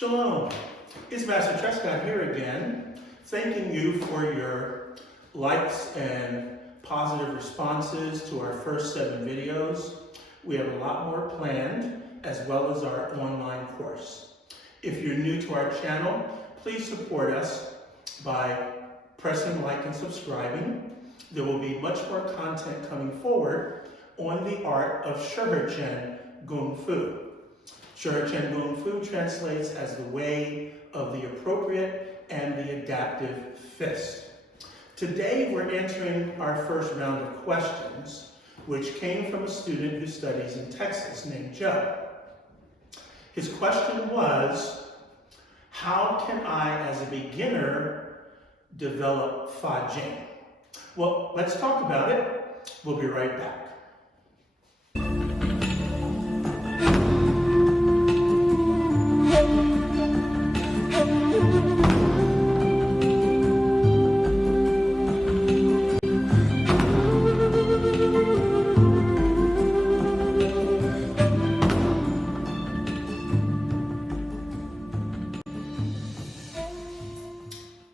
Shalom, it's Master Trescott here again, thanking you for your likes and positive responses to our first 7 videos. We have a lot more planned, as well as our online course. If you're new to our channel, please support us by pressing like and subscribing. There will be much more content coming forward on the art of fa-jing Kung Fu. Fa-jing Kung Fu translates as the way of the appropriate and the adaptive fist. Today we're answering our first round of questions, which came from a student who studies in Texas named Joe. His question was, how can I, as a beginner, develop fa-jing? Well, let's talk about it. We'll be right back.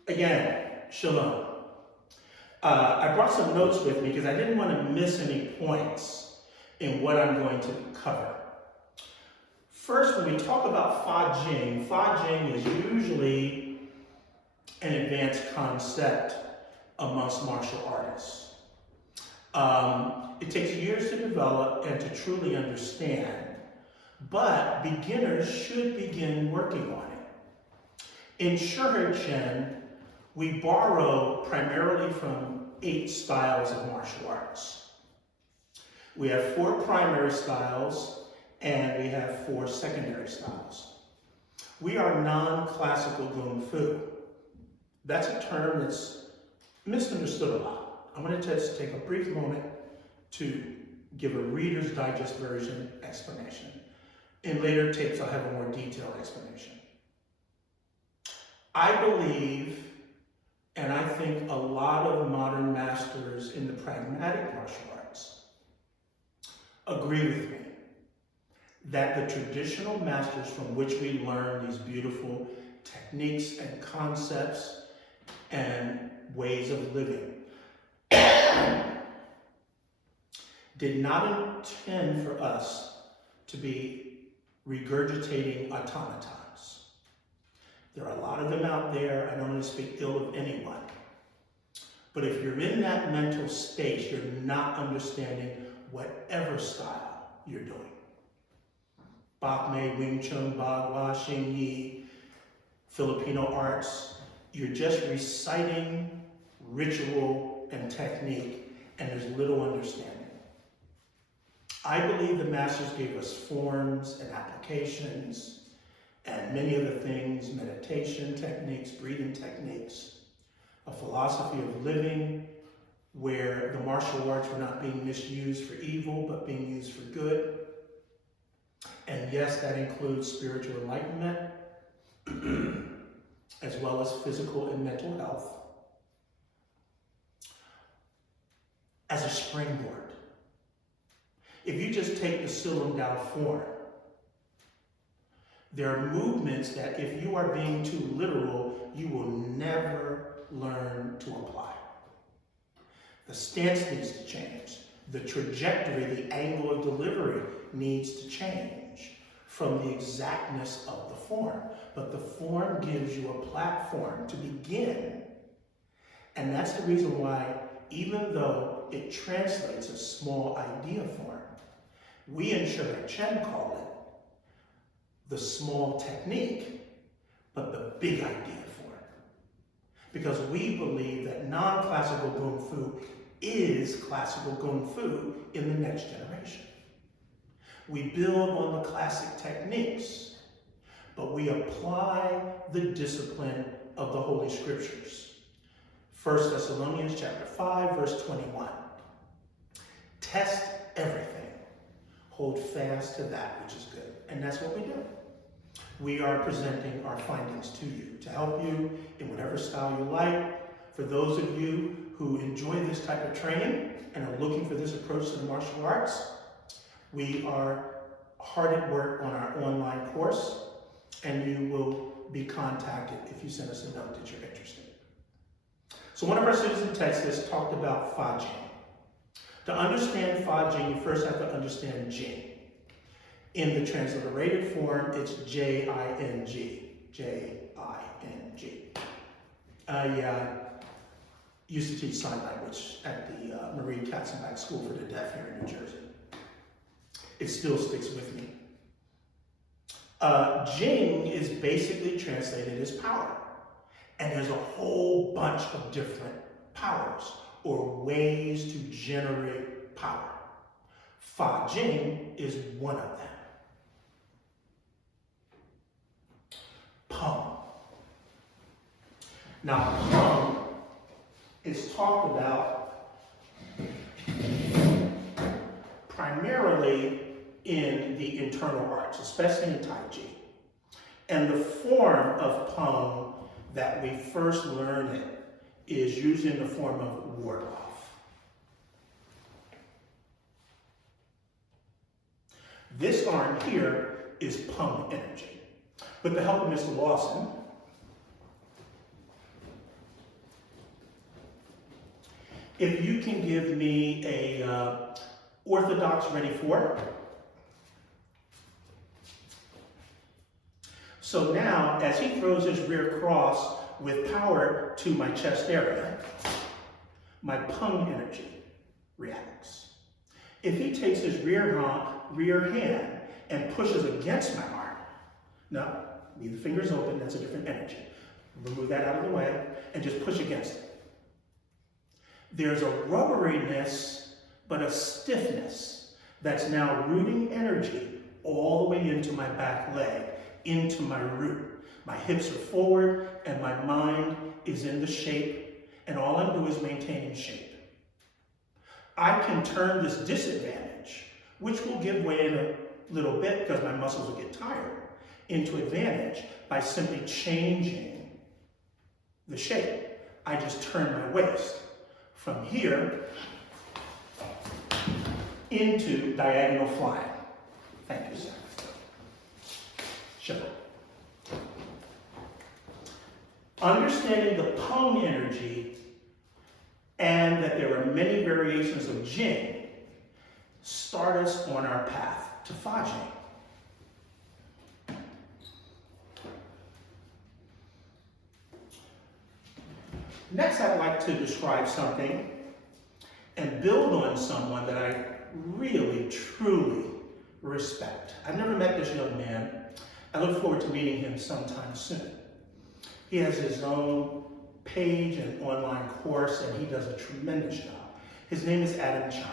Again, shalom. I brought some notes with me because I didn't want to miss any points in what I'm going to cover. First, when we talk about fa-jing is usually an advanced concept amongst martial artists. It takes years to develop and to truly understand, but beginners should begin working on it. In fa-jing, we borrow primarily from 8 styles of martial arts. We have 4 primary styles and we have 4 secondary styles. We are non-classical Kung Fu. That's a term that's misunderstood a lot. I'm going to just take a brief moment to give a Reader's Digest version explanation. In later tapes, I'll have a more detailed explanation. I believe, and I think a lot of modern masters in the pragmatic martial arts agree with me that the traditional masters from which we learn these beautiful techniques and concepts and ways of living did not intend for us to be regurgitating automatons. There are a lot of them out there. I don't want to speak ill of anyone. But if you're in that mental space, you're not understanding whatever style you're doing. Bak Mei, Wing Chun, Bagua, Xing Yi, Filipino arts. You're just reciting ritual and technique, and there's little understanding. I believe the masters gave us forms and applications and many other things, meditation techniques, breathing techniques, a philosophy of living where the martial arts were not being misused for evil, but being used for good. And yes, that includes spiritual enlightenment, as well as physical and mental health, as a springboard. If you just take the Silam Dao form, there are movements that if you are being too literal, you will never learn to apply. The stance needs to change. The trajectory, the angle of delivery needs to change from the exactness of the form. But the form gives you a platform to begin. And that's the reason why, even though it translates a small idea form, we in fa-jing call it the small technique, but the big idea form. Because we believe that non-classical Kung Fu is classical Kung Fu in the next generation. We build on the classic techniques, but we apply the discipline of the Holy Scriptures. 1 Thessalonians chapter 5, verse 21. Test everything. Hold fast to that which is good. And that's what we do. We are presenting our findings to you to help you in whatever style you like. For those of you who enjoy this type of training and are looking for this approach to the martial arts, we are hard at work on our online course. and you will be contacted if you send us a note that you're interested. So one of our students in Texas talked about fa-jing. To understand fa-jing, you first have to understand jing. In the transliterated form, it's J-I-N-G. J-I-N-G. I used to teach sign language at the Marie Katzenbach School for the Deaf here in New Jersey. It still sticks with me. Jing is basically translated as power. And there's a whole bunch of different powers or ways to generate power. Fa-jing is one of them. Peng. Now, peng is talked about primarily in the internal arts, especially in Tai Chi. And the form of peng that we first learn it is usually in the form of ward-off. This arm here is peng energy. With the help of Mr. Lawson, if you can give me a orthodox ready for. So now, as he throws his rear cross with power to my chest area, my peng energy reacts. If he takes his rear hand and pushes against my arm, no, leave the fingers open, that's a different energy. Remove that out of the way and just push against it. There's a rubberiness, but a stiffness that's now rooting energy all the way into my back leg, into my root. My hips are forward and my mind is in the shape, and all I'm doing is maintaining shape. I can turn this disadvantage, which will give way in a little bit because my muscles will get tired, into advantage by simply changing the shape. I just turn my waist from here into diagonal flying. Thank you, sir. Shuffle. Understanding the peng energy and that there are many variations of jing start us on our path to fa-jing. Next, I'd like to describe something and build on someone that I really, truly respect. I've never met this young man. I look forward to meeting him sometime soon. He has his own page and online course, and he does a tremendous job. His name is Adam Chan.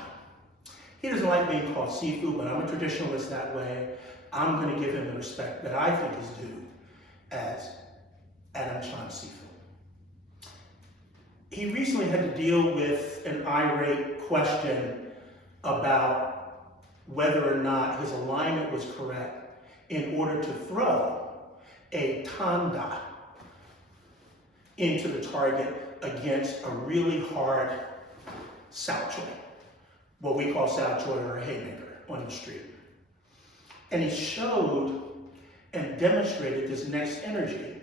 He doesn't like being called Sifu, but I'm a traditionalist that way. I'm going to give him the respect that I think is due as Adam Chan Sifu. He recently had to deal with an irate question about whether or not his alignment was correct in order to throw a tanda into the target against a really hard sao choy, what we call sao choy or a haymaker on the street. And he showed and demonstrated this next energy,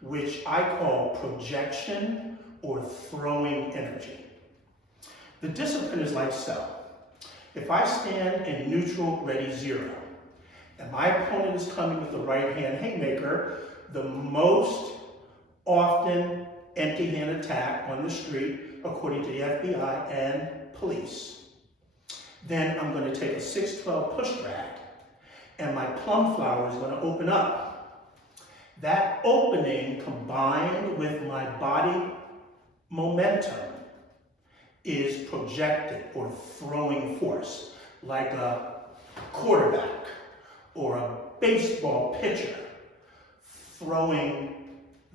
which I call projection or throwing energy. The discipline is like so. If I stand in neutral, ready, 0, and my opponent is coming with the right hand haymaker, the most often empty hand attack on the street, according to the FBI and police, then I'm going to take a 6-12 push drag, and my plum flower is going to open up. That opening, combined with my body momentum, is projected or throwing force, like a quarterback or a baseball pitcher throwing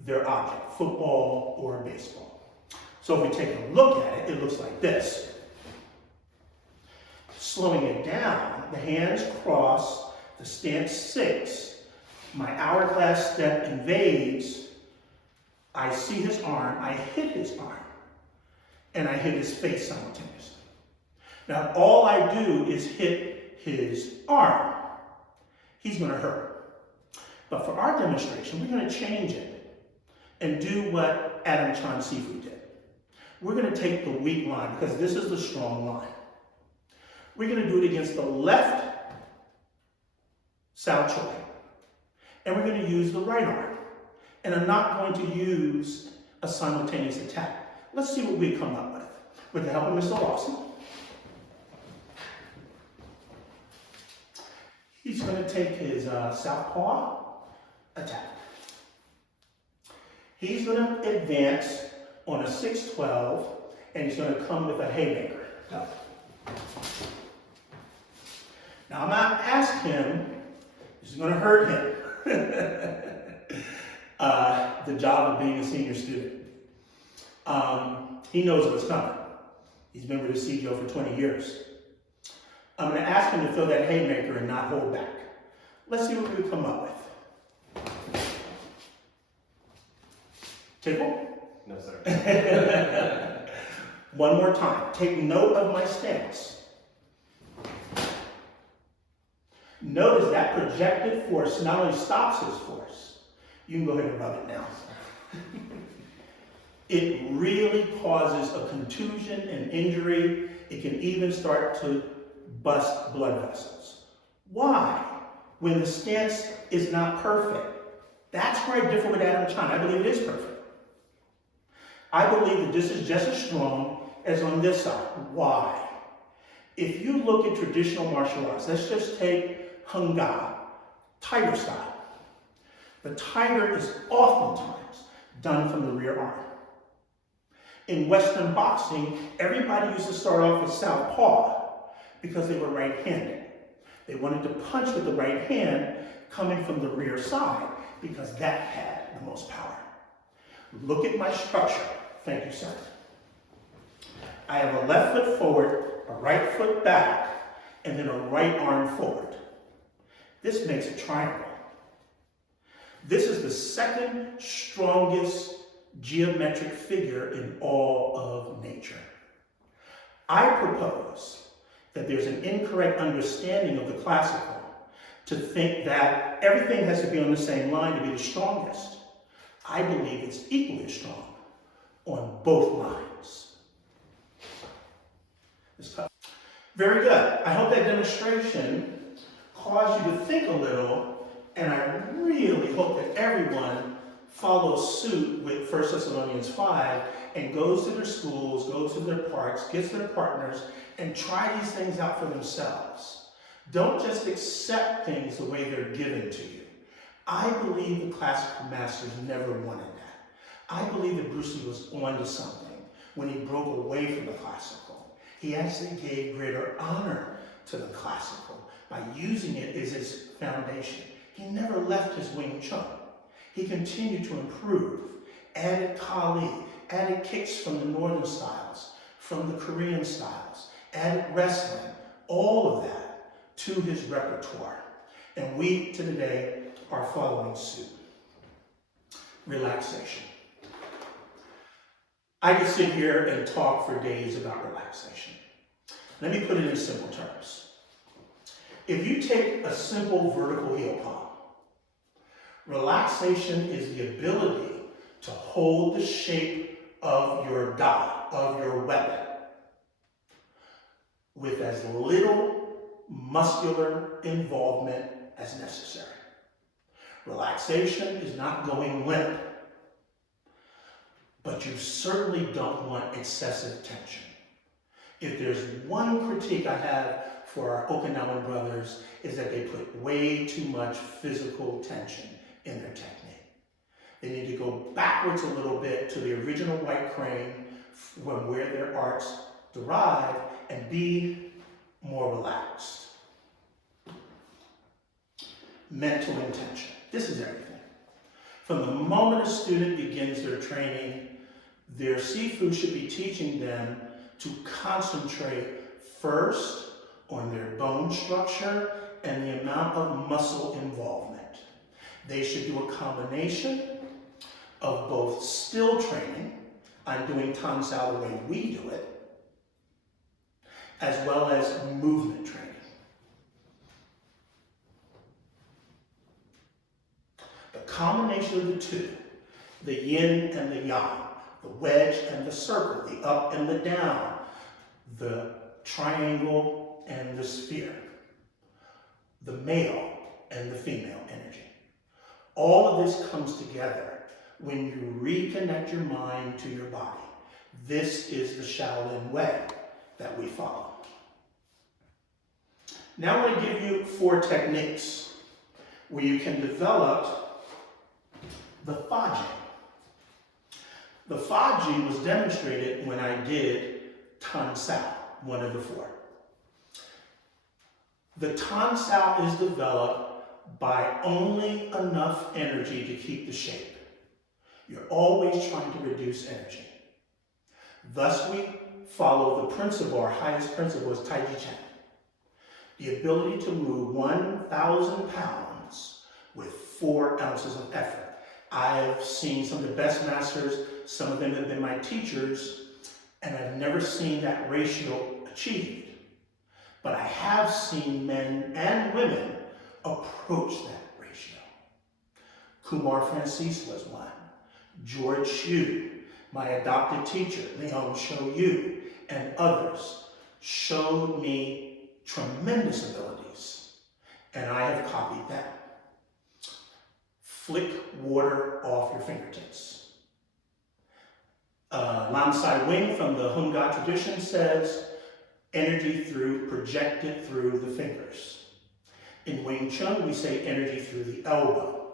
their object, football or baseball. So if we take a look at it, it looks like this. Slowing it down, the hands cross, the stance 6, my hourglass step invades, I see his arm, I hit his arm, and I hit his face simultaneously. Now all I do is hit his arm. He's going to hurt. But for our demonstration, we're going to change it and do what Adam Chan Sifu did. We're going to take the weak line, because this is the strong line. We're going to do it against the left Sao Choi. And we're going to use the right arm. And I'm not going to use a simultaneous attack. Let's see what we come up with. With the help of Mr. Lawson. He's going to take his southpaw attack. He's going to advance on a 6-12, and he's going to come with a haymaker. Now I'm not asking him, this is going to hurt him. The job of being a senior student. He knows what's coming. He's been with the CGO for 20 years. I'm going to ask him to throw that haymaker and not hold back. Let's see what we come up with. Tickle? No, sir. One more time. Take note of my stance. Notice that projected force not only stops his force, you can go ahead and rub it now. It really causes a contusion and injury. It can even start to bust blood vessels. Why? When the stance is not perfect. That's where I differ with Adam Chan. I believe it is perfect. I believe that this is just as strong as on this side. Why? If you look at traditional martial arts, let's just take Hung Ga, tiger style. The tiger is oftentimes done from the rear arm. In Western boxing, everybody used to start off with southpaw because they were right-handed. They wanted to punch with the right hand coming from the rear side because that had the most power. Look at my structure. Thank you, sir. I have a left foot forward, a right foot back, and then a right arm forward. This makes a triangle. This is the second strongest geometric figure in all of nature. I propose that there's an incorrect understanding of the classical to think that everything has to be on the same line to be the strongest. I believe it's equally as strong on both lines. Very good. I hope that demonstration caused you to think a little, and I really hope that everyone follows suit with 1 Thessalonians 5 and goes to their schools, goes to their parks, gets their partners, and try these things out for themselves. Don't just accept things the way they're given to you. I believe the classical masters never wanted that. I believe that Bruce Lee was onto something when he broke away from the classical. He actually gave greater honor to the classical by using it as his foundation. He never left his Wing Chun. He continued to improve, added Kali, added kicks from the northern styles, from the Korean styles, added wrestling, all of that to his repertoire. And we today are following suit. Relaxation. I could sit here and talk for days about relaxation. Let me put it in simple terms. If you take a simple vertical heel palm, relaxation is the ability to hold the shape of your da, of your weapon, with as little muscular involvement as necessary. Relaxation is not going limp, but you certainly don't want excessive tension. If there's one critique I have for our Okinawan brothers, is that they put way too much physical tension in their technique. They need to go backwards a little bit to the original white crane from where their arts derive and be more relaxed. Mental intention. This is everything. From the moment a student begins their training, their Sifu should be teaching them to concentrate first on their bone structure and the amount of muscle involvement. They should do a combination of both still training, I'm doing Tan Sao the way we do it, as well as movement training. The combination of the two, the yin and the yang, the wedge and the circle, the up and the down, the triangle and the sphere, the male and the female energy. All of this comes together when you reconnect your mind to your body. This is the Shaolin way that we follow. Now I'm going to give you 4 techniques where you can develop the fa-jing. The fa-jing was demonstrated when I did Tan Sao, one of the 4. The Tan Sao is developed by only enough energy to keep the shape. You're always trying to reduce energy. Thus we follow the principle, our highest principle is Tai Chi Chuan. The ability to move 1,000 pounds with 4 ounces of effort. I've seen some of the best masters, some of them have been my teachers, and I've never seen that ratio achieved. But I have seen men and women approach that ratio. Kumar Francis was one. George Hsu, my adopted teacher, Leon Shou Yu, and others showed me tremendous abilities, and I have copied them. Flick water off your fingertips. Lam Sai Wing from the Hung Ga tradition says, energy projected through the fingers. In Wing Chun, we say energy through the elbow.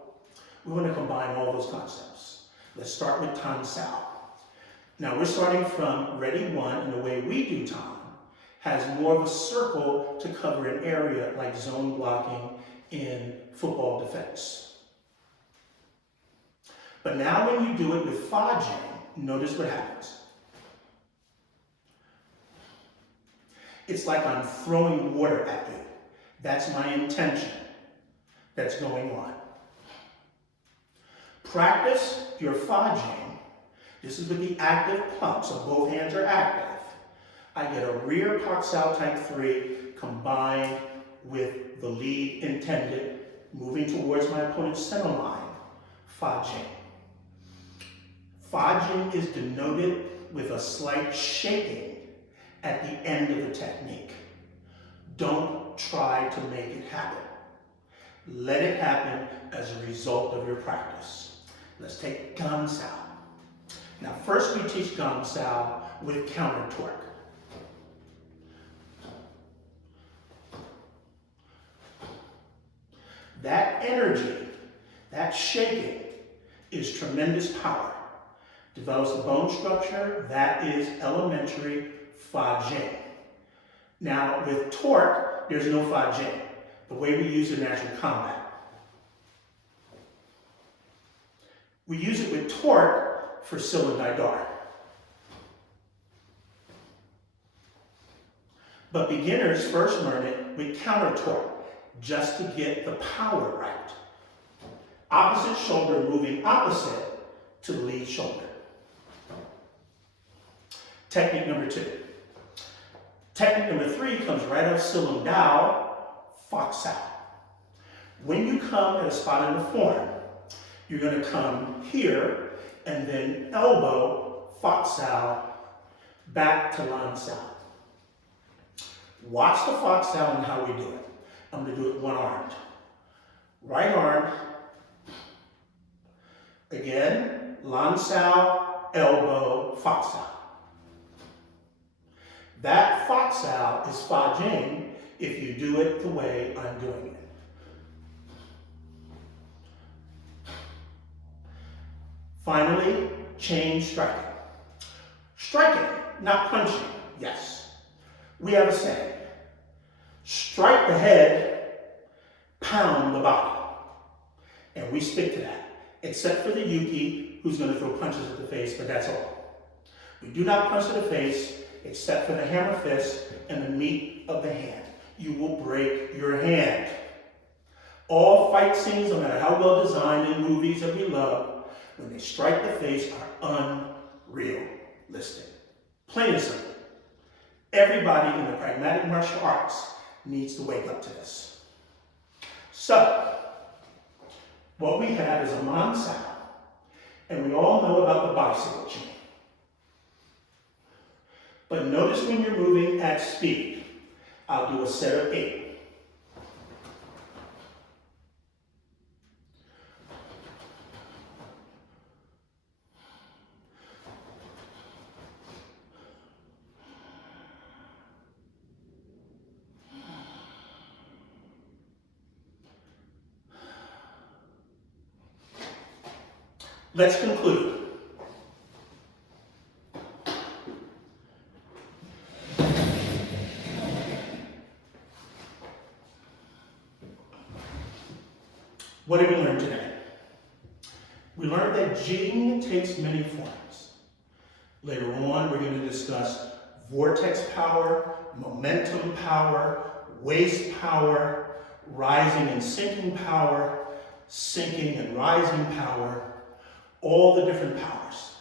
We want to combine all those concepts. Let's start with Tan Sao. Now we're starting from ready 1, and the way we do Tan has more of a circle to cover an area like zone blocking in football defense. But now when you do it with fa-jing, notice what happens. It's like I'm throwing water at you. That's my intention that's going on. Practice your fa-jing. This is with the active pump, so both hands are active. I get a rear Pak Sao type 3 combined with the lead intended, moving towards my opponent's center line, fa-jing. Fa-jing is denoted with a slight shaking at the end of the technique. Don't try to make it happen. Let it happen as a result of your practice. Let's take Gan Sao. Now first we teach Gan Sao with counter torque. That energy, that shaking, is tremendous power. Develops the bone structure, that is elementary fa-jing. Now with torque, there's no fa-jing, the way we use it in actual combat. We use it with torque for Sil and Dai-dar. But beginners first learn it with counter torque, just to get the power right. Opposite shoulder moving opposite to the lead shoulder. Technique number 2. Technique number 3 comes right off Sil and Dao, Fa Sao. When you come at a spot in the form, you're going to come here and then elbow, Fa Sao, back to Lan Sao. Watch the Fa Sao and how we do it. I'm going to do it one-armed. Right arm. Again, Lan Sao, elbow, Fa Sao. That Fa Sao is fa-jing if you do it the way I'm doing it. Finally, chain striking. Striking, not punching, yes. We have a saying. Strike the head, pound the body. And we stick to that, except for the Yuki, who's going to throw punches at the face, but that's all. We do not punch to the face, except for the hammer fist and the meat of the hand. You will break your hand. All fight scenes, no matter how well designed in movies that we love, when they strike the face are unrealistic. Plain and simple. Everybody in the pragmatic martial arts needs to wake up to this. So, What we have is a man sao, and we all know about the bicycle chain. But notice when you're moving at speed, I'll do a set of 8. Let's conclude. What did we learn today? We learned that jing takes many forms. Later on, we're going to discuss vortex power, momentum power, waist power, rising and sinking power, sinking and rising power, all the different powers.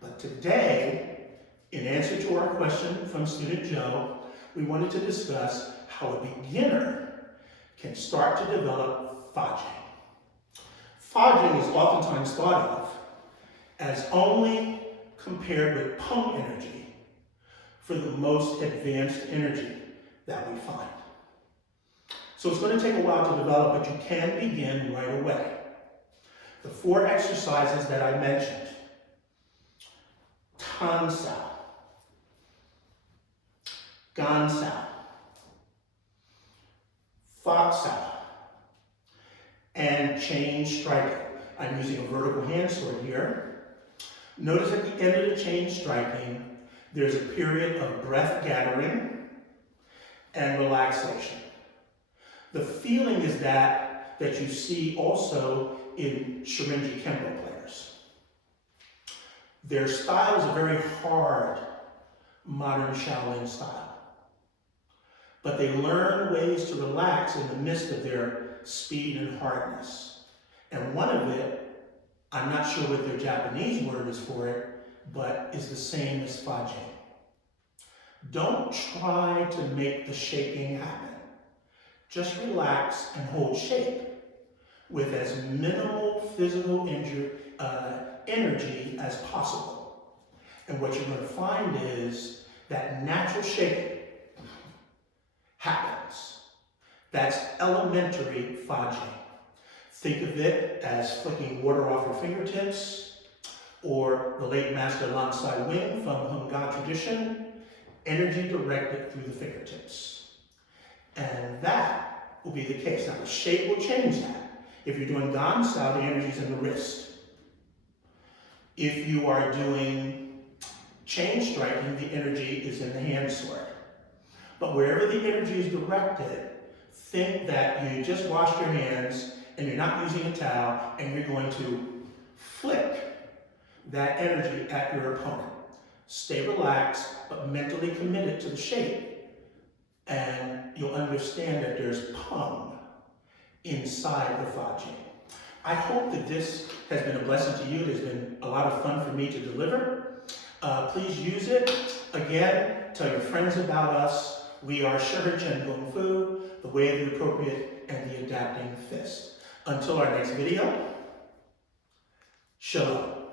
But today, in answer to our question from student Joe, we wanted to discuss how a beginner can start to develop fa-jing. Fa-jing is oftentimes thought of as only compared with pump energy for the most advanced energy that we find. So it's going to take a while to develop, but you can begin right away. The 4 exercises that I mentioned: tan sao, gan sao, fa sao, and chain striking. I'm using a vertical hand sword here. Notice at the end of the chain striking, there's a period of breath gathering and relaxation. The feeling is that you see also in Shirinji Kempo players. Their style is a very hard, modern Shaolin style. But they learn ways to relax in the midst of their speed and hardness. And one of it, I'm not sure what their Japanese word is for it, but is the same as fa-jing. Don't try to make the shaking happen. Just relax and hold shape with as minimal physical energy as possible. And what you're going to find is that natural shaking happens. That's elementary fa-jing. Think of it as flicking water off your fingertips, or the late master Lan Sai Wing from Hung Ga tradition, energy directed through the fingertips. And that will be the case. Now the shape will change that. If you're doing gan sao, the energy is in the wrist. If you are doing chain striking, the energy is in the hand sword. But wherever the energy is directed, think that you just washed your hands and you're not using a towel, and you're going to flick that energy at your opponent. Stay relaxed, but mentally committed to the shape, and you'll understand that there's pung inside the fa-jing. I hope that this has been a blessing to you. It has been a lot of fun for me to deliver. Please use it. Again, tell your friends about us. We are Shirin Kung Fu, the way of the appropriate and the adapting fist. Until our next video, shalom.